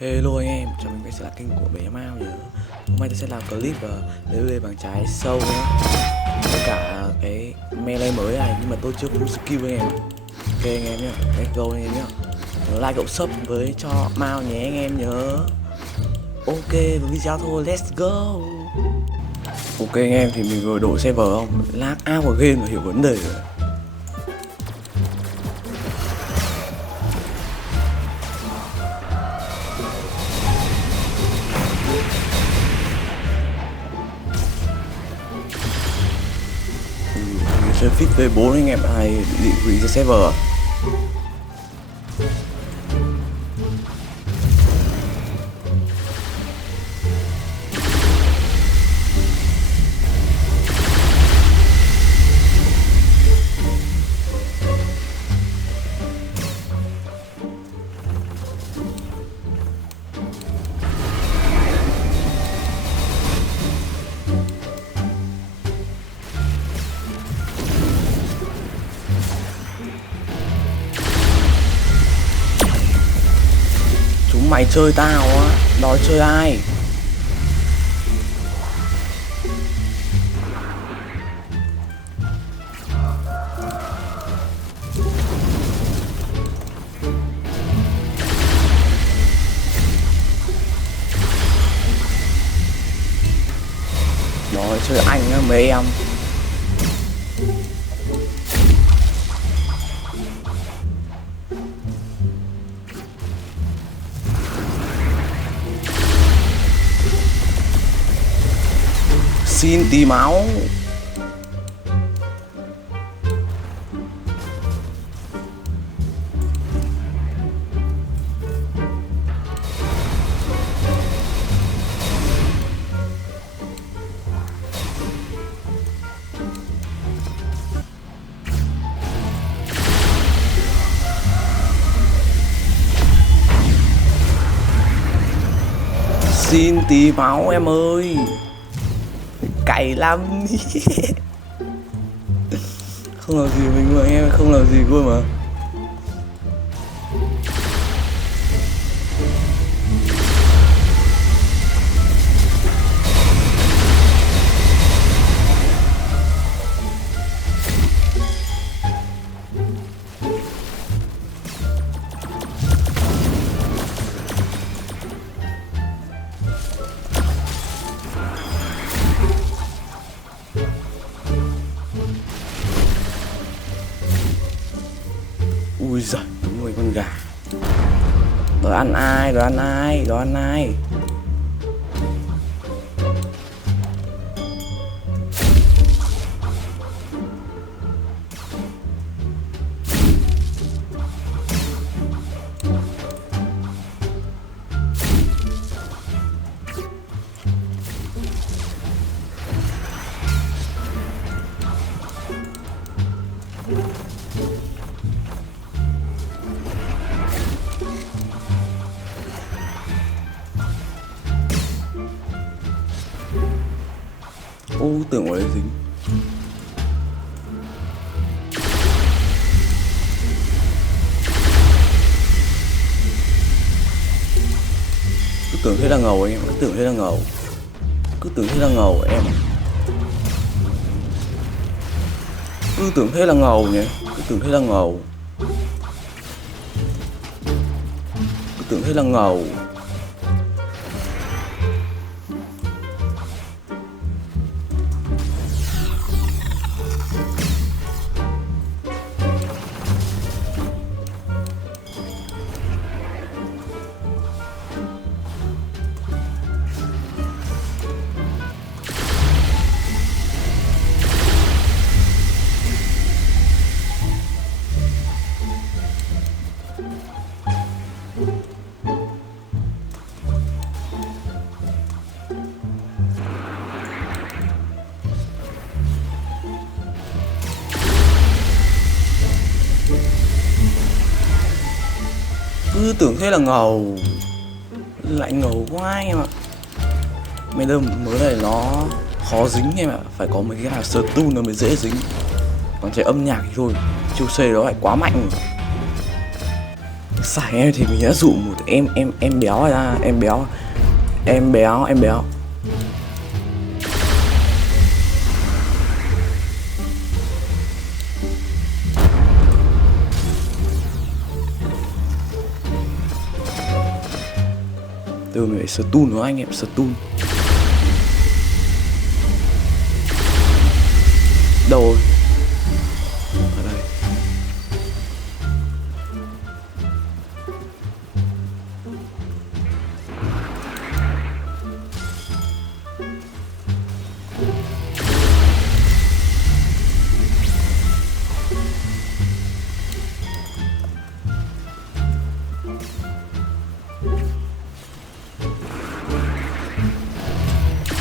Hello anh em, chào mừng quay trở lại kênh của bé Mao nhớ. Hôm nay tôi sẽ làm clip level bằng trái sâu nhé. Với cả cái melee mới này, nhưng mà tôi chưa full skill anh em. Ok anh em nhé, let's go anh em nhé. Nhớ like cộng sub với cho Mao nhé anh em nhớ. Ok, với video thôi, let's go. Ok anh em, thì mình vừa đổi server không? Lag out của game là hiểu vấn đề rồi. Chơi fit V4 anh em hay định hủy cái server. Chúng mày chơi tao á, đòi chơi ai? Đòi chơi anh á mấy em. Xin tí máu. Xin tí máu em ơi. Cày lắm. Không làm gì mình mà em, không làm gì luôn mà. Ui giời, đúng rồi con gà. Đòi ăn ai, đòi ăn ai, đòi ăn ai. Ô, tưởng ở đây dính. Cứ tưởng thế là ngầu anh em, cứ tưởng thế là ngầu. Cứ tưởng thế là ngầu em. Cứ tưởng thế là ngầu nhỉ. Cứ tưởng thế là ngầu. Cứ tưởng thế là ngầu. Cứ tưởng thế là ngầu. Lại ngầu quá anh em ạ. Mấy đâm mới này nó khó dính em ạ. Phải có mấy cái nào stun nó mới dễ dính. Còn chạy âm nhạc thì thôi, chiêu C đó lại quá mạnh. Sai em thì mình đã dụ một em béo ra, em béo. Từ mình phải stun nó anh em, stun. Đâu rồi? Ở đây.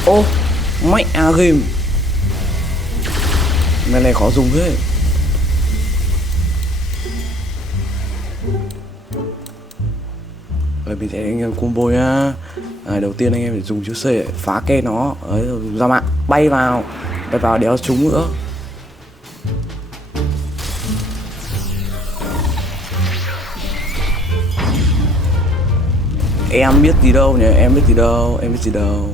Ô, mẹ game. Cái này khó dùng thế. Rồi mình sẽ anh em combo nhá. Đầu tiên anh em phải dùng chữ C để phá cây nó. Đấy, ra mạng bay vào đéo trúng nữa. Em biết gì đâu nhỉ, em biết gì đâu.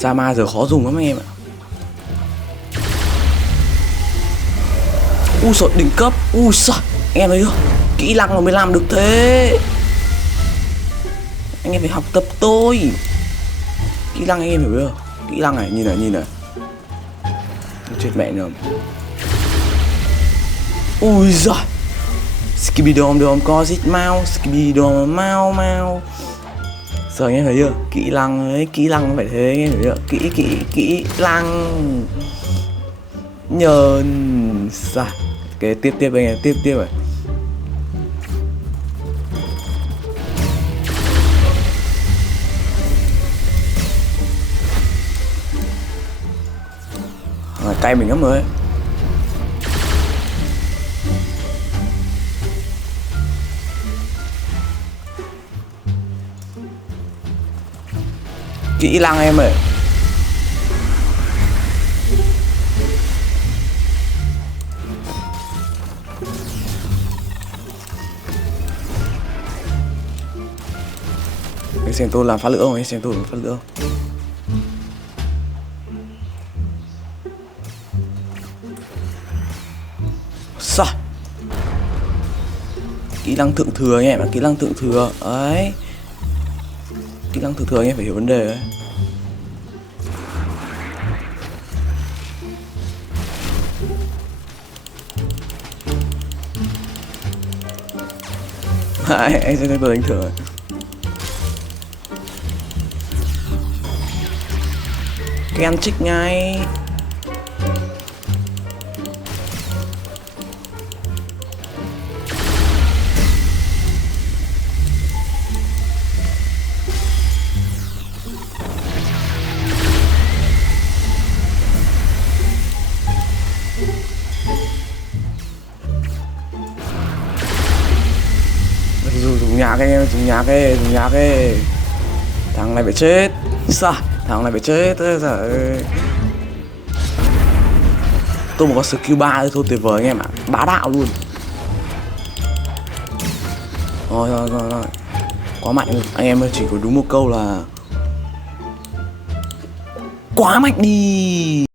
Zama giờ khó dùng lắm anh em ạ. Sợ đỉnh cấp. Sợ em thấy không, kỹ năng mà mới làm được thế. Anh em phải học tập tôi. Kỹ năng anh em hiểu chưa? Kỹ năng này, nhìn này. Chết mẹ nhầm. Ui giời. Skibidom đom co dít mau. Skibidom mau. Giờ anh em thấy chưa? Kỹ năng ấy, kỹ năng phải thế anh em hiểu chưa? Kỹ năng. Nhờn. Sao? Cái tiếp anh em, tiếp rồi. Cay mình lắm rồi. Kỹ năng em ơi. Anh xem tôi làm phá lửa không? Anh xem tôi làm phá lửa không? Sao? Kỹ năng thượng thừa anh em ạ, kỹ năng thượng thừa ấy. Kỹ năng thượng thừa anh em phải hiểu vấn đề ấy. Anh sẽ tôi đánh thử. Cái ăn trích ngay. Dùng nhạc ấy. Thằng này phải chết. Sao? Thằng này phải chết. Tôi mà có skill 3 thôi tuyệt vời anh em ạ. Bá đạo luôn. Rồi. Quá mạnh rồi. Anh em ơi, chỉ có đúng một câu là quá mạnh đi.